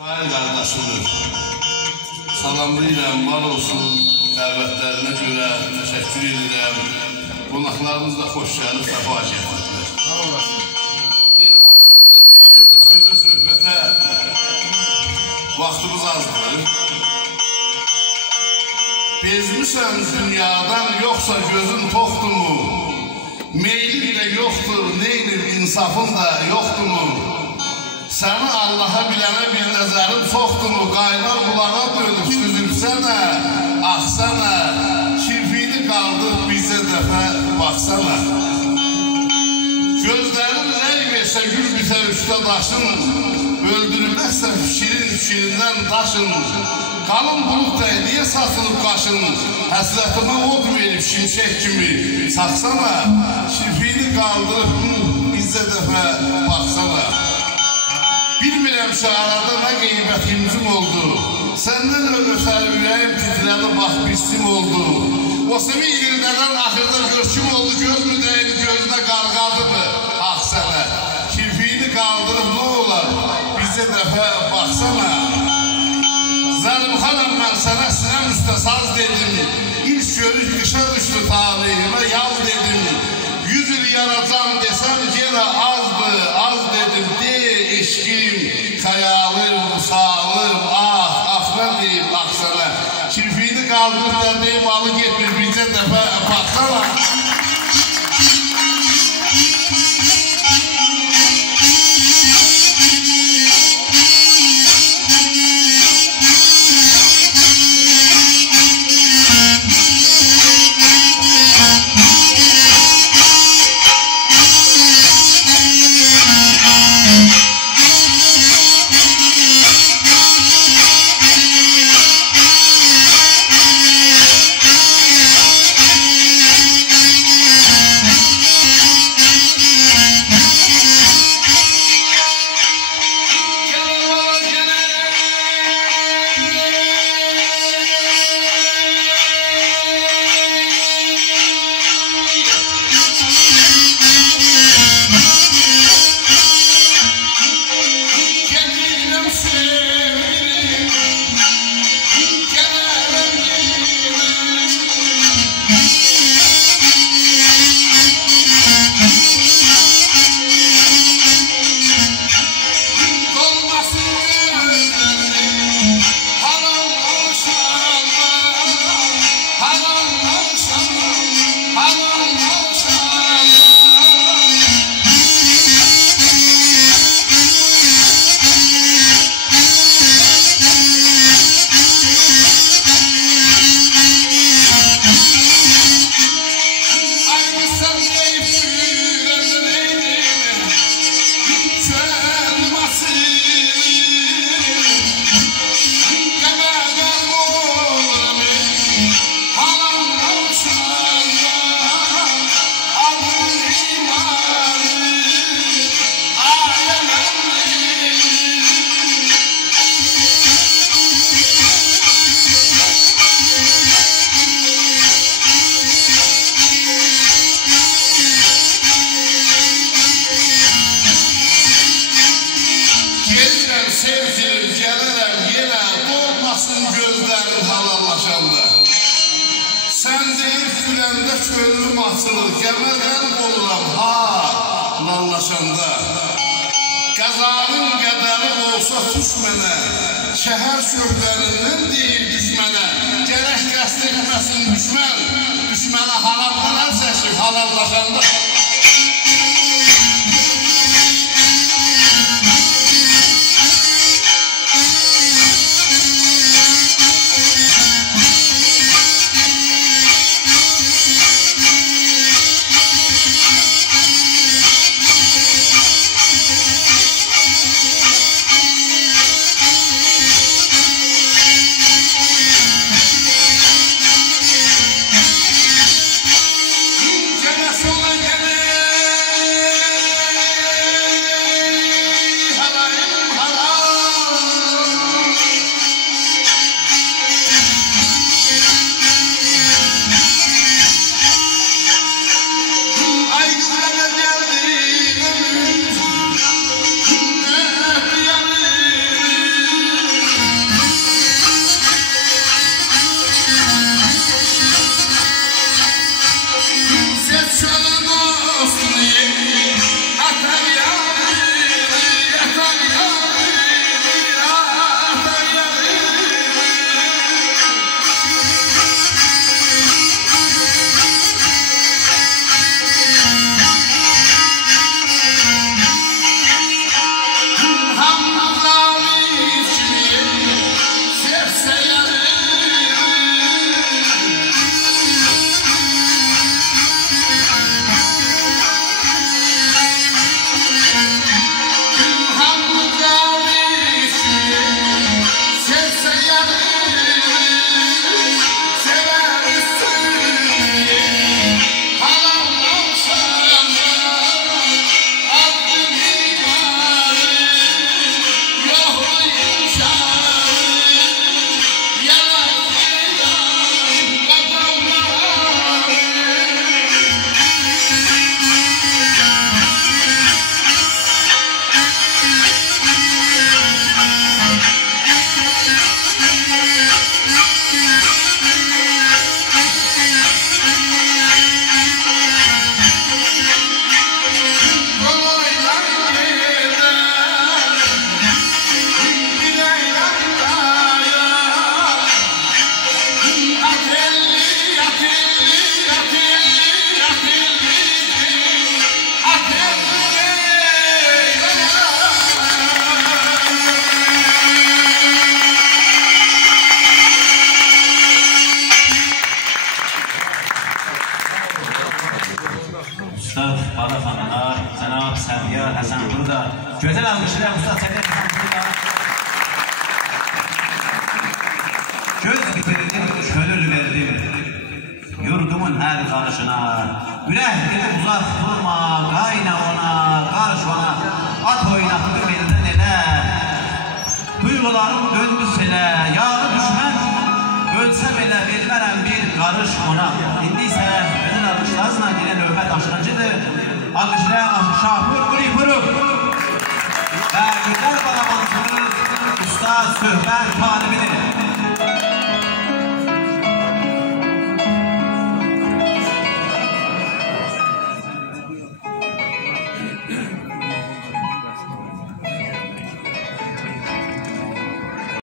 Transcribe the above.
Şair qardaşımız, salamlayıram, var olsun, dəvətlərinə görə təşəkkür edirəm. Qonaqlarımız da xoş gəlib, səfa gətirdilər. Sağ olasın. Deyirəm, Ayşə, sözə söhbətə vaxtımız azdır. Bezmişəm dünyadan, yoxsa gözün toxdumu? Meylim də yoxdur, neynir insafın da yoxdumu? Səni Allaha bilənə bir nəzərim çoxdumu? Qaynar bulağa dönüb süzülsənə, axsana, kirpiyini qaldır bizə dəfə baxsana. Gözlərin rəy versə gül bitər üstə daşın, öldürülməzsə fikirindən daşın. Qalın bulud da niyə saçılıb qaşın, həsrətimə od verib şimşək kimi saxsana, kirpiyini qaldırıb bizə dəfə baxsana. Bilmirəm şəhərdə nə qeybətimcim oldu, səndən ötər ürəyim titrədi, bax bistim oldu. O simi ildən axırda görküm oldu, göz mü deyil, gözünə qarqadı mı, ax sənə. Kirpiyini qaldırıb nə olar, bizə dəfə baxsana. Zəlimxanam mən sənə sinəm üstə saz dedim, ilk görüş qışa düşdü talihimə yaz dedim. 100 il yaracam desəm yenə azdır, az dedim, de eşkim, xəyalım, musalım, ah nə deyim, ax sənə. Kirpiyini qaldırıb da deyim, alı getmir, bizə dəfə baxsana. Gönlüm açılır, gəmərəm oluram, lallaşanda. Qəzanın qədəri olsa tuş mənə, şəhər şöhlərindən deyil düşmənə. Gərək qəst etməsin düşmən, düşmənə haramdan çəkib halallaşanda. Sola gene ömrümün her karışına. Ürək gedib uzaq durma, qayna ona, qarış ona, at oynatdı beldən elə. Duyğularım döndü selə, yağı düşmən, ölsə belə vermərəm bir qarış ona. İndi isə gözəl alqışlarla dinə növbət aşırıncıdır. Alqışlara Şahmur Qulipurub və gözəl balamansınız Ustaz Söhbət talibidir.